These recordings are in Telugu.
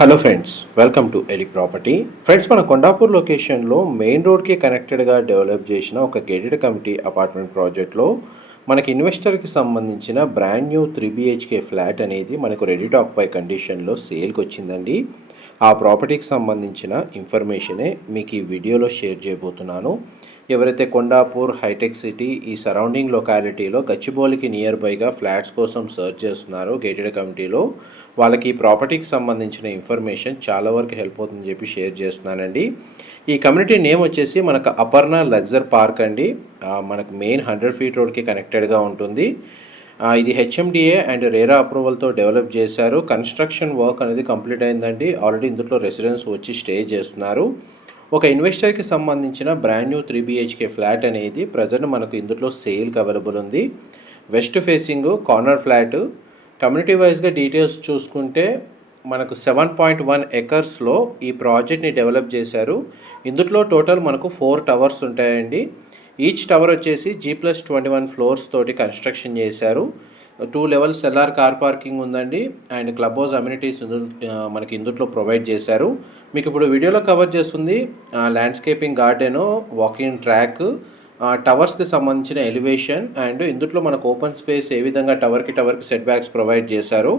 హలో ఫ్రెండ్స్, వెల్కమ్ టు ఎలి ప్రాపర్టీ. ఫ్రెండ్స్, మన కొండాపూర్ లొకేషన్లో మెయిన్ రోడ్కి కనెక్టెడ్గా డెవలప్ చేసిన ఒక గేటెడ్ కమిటీ అపార్ట్మెంట్ ప్రాజెక్ట్లో మనకి ఇన్వెస్టర్కి సంబంధించిన బ్రాండ్ న్యూ 3 BHK ఫ్లాట్ అనేది మనకు రెడీ టు ఆక్యుపై కండిషన్లో సేల్కి వచ్చిందండి. ఆ ప్రాపర్టీకి సంబంధించిన ఇన్ఫర్మేషనే మీకు ఈ వీడియోలో షేర్ చేయబోతున్నాను. ఎవరైతే కొండాపూర్, హైటెక్ సిటీ ఈ సరౌండింగ్ లొకాలిటీలో గచ్చిబౌలికి నియర్ బైగా ఫ్లాట్స్ కోసం సర్చ్ చేస్తున్నారో గేటెడ్ కమిటీలో, వాళ్ళకి ఈ ప్రాపర్టీకి సంబంధించిన ఇన్ఫర్మేషన్ చాలా వరకు హెల్ప్ అవుతుందని చెప్పి షేర్ చేస్తున్నానండి. ఈ కమ్యూనిటీ నేమ్ వచ్చేసి మనకు అపర్ణ లగ్జర్ పార్క్ అండి. మనకు మెయిన్ 100 ఫీట్ రోడ్కి కనెక్టెడ్గా ఉంటుంది. ఇది హెచ్ఎండిఏ అండ్ రేరా అప్రూవల్తో డెవలప్ చేశారు. కన్స్ట్రక్షన్ వర్క్ అనేది కంప్లీట్ అయిందండి. ఆల్రెడీ ఇందులో రెసిడెన్స్ వచ్చి స్టే చేస్తున్నారు. ఒక ఇన్వెస్టర్కి సంబంధించిన బ్రాండ్ న్యూ 3 BHK ఫ్లాట్ అనేది ప్రజెంట్ మనకు ఇందులో సేల్కి అవైలబుల్ ఉంది. West facing corner flat. Community వైజ్గా డీటెయిల్స్ చూసుకుంటే మనకు 7.1 ఎకర్స్లో ఈ ప్రాజెక్ట్ని డెవలప్ చేశారు. ఇందులో టోటల్ మనకు 4 టవర్స్ ఉంటాయండి. ఈచ్ టవర్ వచ్చేసి G+21 ఫ్లోర్స్ తోటి కన్స్ట్రక్షన్ చేశారు. 2 లెవెల్స్ ఎల్ఆర్ కార్ పార్కింగ్ ఉందండి. అండ్ క్లబ్ హౌస్ అమ్యూనిటీస్ మనకి ఇందులో ప్రొవైడ్ చేశారు. మీకు ఇప్పుడు వీడియోలో కవర్ చేస్తుంది ల్యాండ్స్కేపింగ్ గార్డెను, వాకింగ్ ట్రాక్, టవర్స్కి సంబంధించిన ఎలివేషన్ అండ్ ఇందులో మనకు ఓపెన్ స్పేస్ ఏ విధంగా టవర్కి సెట్ బ్యాక్స్ ప్రొవైడ్ చేశారు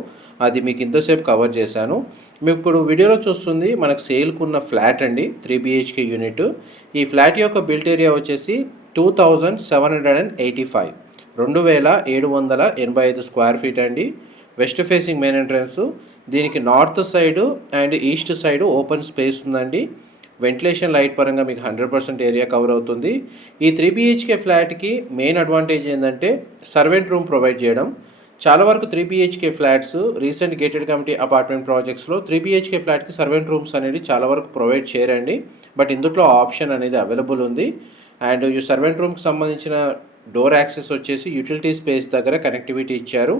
అది మీకు ఇంతసేపు కవర్ చేశాను. మీకు ఇప్పుడు వీడియోలో చూస్తుంది మనకు సేల్కు ఉన్న ఫ్లాట్ అండి, 3 BHK యూనిట్. ఈ ఫ్లాట్ యొక్క బిల్ట్ ఏరియా వచ్చేసి 2785 2785 స్క్వేర్ ఫీట్ అండి. West facing main entrance. దీనికి north side and east side open space ఉందండి. వెంటిలేషన్ లైట్ పరంగా మీకు 100% ఏరియా కవర్ అవుతుంది. ఈ 3 BHK ఫ్లాట్కి మెయిన్ అడ్వాంటేజ్ ఏంటంటే సర్వెంట్ రూమ్ ప్రొవైడ్ చేయడం. చాలా వరకు 3 BHK flats recent gated community apartment ప్రాజెక్ట్స్లో 3 BHK ఫ్లాట్కి సర్వెంట్ రూమ్స్ అనేది చాలా వరకు ప్రొవైడ్ చేయరండి. బట్ ఇందులో ఆప్షన్ అనేది అవైలబుల్ ఉంది. అండ్ ఈ సర్వెంట్ రూమ్కి సంబంధించిన డోర్ యాక్సెస్ వచ్చేసి యూటిలిటీ స్పేస్ దగ్గర కనెక్టివిటీ ఇచ్చారు.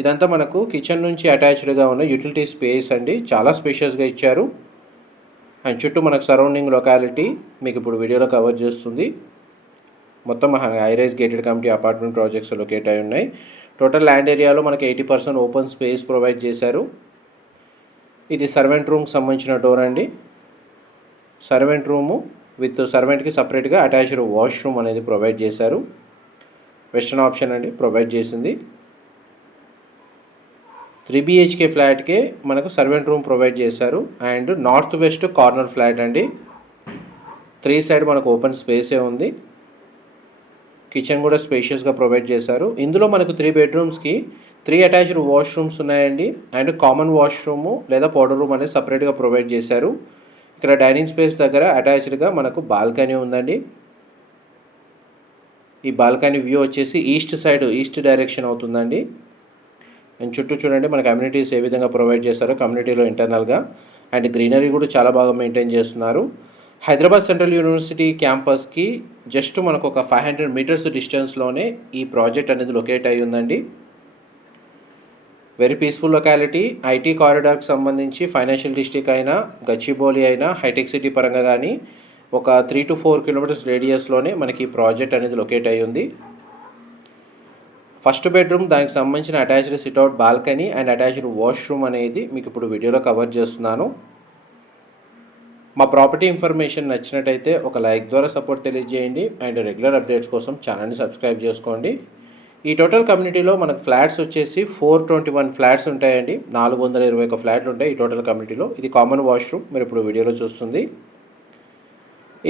ఇదంతా మనకు కిచెన్ నుంచి అటాచ్డ్గా ఉన్న యూటిలిటీ స్పేస్ అండి, చాలా స్పేషియస్గా ఇచ్చారు. అండ్ చుట్టూ మనకు సరౌండింగ్ లొకాలిటీ మీకు ఇప్పుడు వీడియోలో కవర్ చేస్తుంది. మొత్తం high-rise gated community apartment projects locate అయి ఉన్నాయి. టోటల్ ల్యాండ్ ఏరియాలో మనకి 80% ఓపెన్ స్పేస్ ప్రొవైడ్ చేశారు. ఇది సర్వెంట్ రూమ్కి సంబంధించిన డోర్ అండి. సర్వెంట్ రూము విత్ సర్వెంట్కి సపరేట్గా అటాచ్డ్ వాష్రూమ్ అనేది ప్రొవైడ్ చేశారు. వెస్టర్న్ ఆప్షన్ అండి ప్రొవైడ్ చేసింది. 3 BHK ఫ్లాట్కే మనకు సర్వెంట్ రూమ్ ప్రొవైడ్ చేశారు. And north west corner flat అండి. 3 సైడ్ మనకు ఓపెన్ స్పేసే ఉంది. కిచెన్ కూడా స్పేషియస్గా ప్రొవైడ్ చేశారు. ఇందులో మనకు 3 బెడ్రూమ్స్కి 3 అటాచ్డ్ వాష్రూమ్స్ ఉన్నాయండి. అండ్ కామన్ వాష్రూము లేదా పౌడర్ రూమ్ అనేది సపరేట్గా ప్రొవైడ్ చేశారు. ఇక్కడ డైనింగ్ స్పేస్ దగ్గర అటాచ్డ్గా మనకు బాల్కనీ ఉందండి. ఈ బాల్కనీ వ్యూ వచ్చేసి ఈస్ట్ డైరెక్షన్ అవుతుందండి. అండ్ చుట్టూ చూడండి మనకు కమ్యూనిటీస్ ఏ విధంగా ప్రొవైడ్ చేస్తారో కమ్యూనిటీలో ఇంటర్నల్గా. అండ్ గ్రీనరీ కూడా చాలా బాగా మెయింటైన్ చేస్తున్నారు. హైదరాబాద్ సెంట్రల్ యూనివర్సిటీ క్యాంపస్కి జస్ట్ మనకు ఒక 500 మీటర్స్ డిస్టెన్స్లోనే ఈ ప్రాజెక్ట్ అనేది లొకేట్ అయి ఉందండి. Very peaceful locality. ఐటీ కారిడార్కి సంబంధించి ఫైనాన్షియల్ డిస్ట్రిక్ట్ అయినా, గచ్చిబౌలి అయినా, హైటెక్ సిటీ పరంగా కానీ ఒక 3 to 4 కిలోమీటర్స్ రేడియస్లోనే మనకి ఈ ప్రాజెక్ట్ అనేది లొకేట్ అయి ఉంది. ఫస్ట్ బెడ్రూమ్, దానికి సంబంధించిన attached sit-out balcony and attached washroom అనేది మీకు ఇప్పుడు వీడియోలో కవర్ చేస్తున్నాను. మా ప్రాపర్టీ ఇన్ఫర్మేషన్ నచ్చినట్టయితే ఒక లైక్ ద్వారా సపోర్ట్ తెలియజేయండి. అండ్ రెగ్యులర్ అప్డేట్స్ కోసం ఛానల్ని సబ్స్క్రైబ్ చేసుకోండి. ఈ టోటల్ కమ్యూనిటీలో మనకు ఫ్లాట్స్ వచ్చేసి 421 ఫ్లాట్స్ ఉంటాయండి. 421 ఫ్లాట్లు ఉంటాయి ఈ టోటల్ కమ్యూనిటీలో. ఇది కామన్ వాష్రూమ్ మీరు ఇప్పుడు వీడియోలో చూస్తుంది.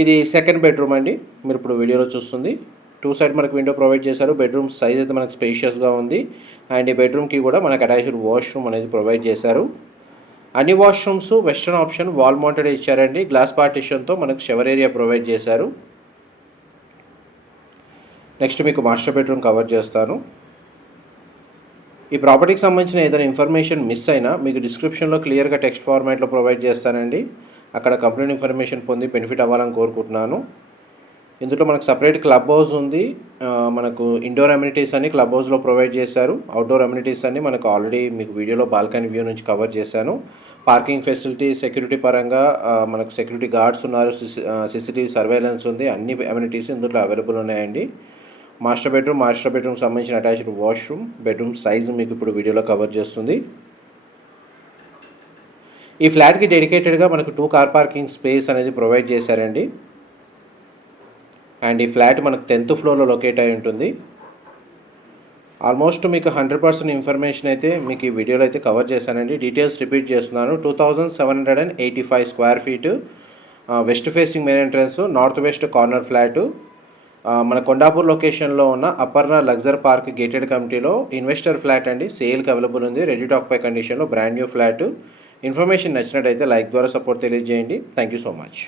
ఇది సెకండ్ బెడ్రూమ్ అండి, మీరు ఇప్పుడు వీడియోలో చూస్తుంది. 2 సైడ్ మనకు విండో ప్రొవైడ్ చేశారు. బెడ్రూమ్ సైజ్ అయితే మనకు స్పేషియస్గా ఉంది. అండ్ ఈ బెడ్రూమ్కి కూడా మనకు అటాచ్డ్ వాష్రూమ్ అనేది ప్రొవైడ్ చేశారు. అన్ని washrooms western option wall mounted ఇచ్చారండి. గ్లాస్ పార్టిషన్తో మనకు షవర్ ఏరియా ప్రొవైడ్ చేశారు. నెక్స్ట్ మీకు మాస్టర్ బెడ్రూమ్ కవర్ చేస్తాను. ఈ ప్రాపర్టీకి సంబంధించిన ఏదైనా ఇన్ఫర్మేషన్ మిస్ అయినా మీకు డిస్క్రిప్షన్లో క్లియర్గా టెక్స్ట్ ఫార్మాట్లో ప్రొవైడ్ చేస్తానండి. అక్కడ కంప్లీట్ ఇన్ఫర్మేషన్ పొంది బెనిఫిట్ అవ్వాలని కోరుకుంటున్నాను. ఇందులో మనకు సపరేట్ క్లబ్ హౌస్ ఉంది. మనకు ఇండోర్ అమ్యూనిటీస్ అన్ని క్లబ్ హౌస్లో ప్రొవైడ్ చేశారు. అవుట్డోర్ అమ్యూనిటీస్ అన్ని మనకు ఆల్రెడీ మీకు వీడియోలో బాల్కనీ వ్యూ నుంచి కవర్ చేశాను. పార్కింగ్ ఫెసిలిటీ, సెక్యూరిటీ పరంగా మనకు సెక్యూరిటీ గార్డ్స్ ఉన్నారు. CCTV సర్వేలెన్స్ ఉంది. అన్ని అమ్యూనిటీస్ ఇందులో అవైలబుల్ ఉన్నాయండి. మాస్టర్ బెడ్రూమ్ సంబంధించిన అటాచ్డ్ వాష్రూమ్, బెడ్రూమ్ సైజు మీకు ఇప్పుడు వీడియోలో కవర్ చేస్తుంది. ఈ ఫ్లాట్కి డెడికేటెడ్గా మనకు 2 కార్ పార్కింగ్ స్పేస్ అనేది ప్రొవైడ్ చేశారండి. అండ్ ఈ ఫ్లాట్ మనకు 10th ఫ్లోర్లో లొకేట్ అయి ఉంటుంది. ఆల్మోస్ట్ మీకు 100% ఇన్ఫర్మేషన్ అయితే మీకు ఈ వీడియోలో అయితే కవర్ చేశానండి. డీటెయిల్స్ రిపీట్ చేస్తున్నాను. 2785 square feet, west facing main entrance, north west corner flat, మన కొండాపూర్ లొకేషన్లో ఉన్న అపర్ణ లగ్జర్ పార్క్ గేటెడ్ కమిటీలో ఇన్వెస్టర్ ఫ్లాట్ అండి. సేల్కి అవైలబుల్ ఉంది. రెడీ టు ఆక్యుపై కండిషన్లో బ్రాండ్ న్యూ ఫ్లాట్. ఇన్ఫర్మేషన్ నచ్చినట్టయితే లైక్ ద్వారా సపోర్ట్ తెలియజేయండి. Thank you so much.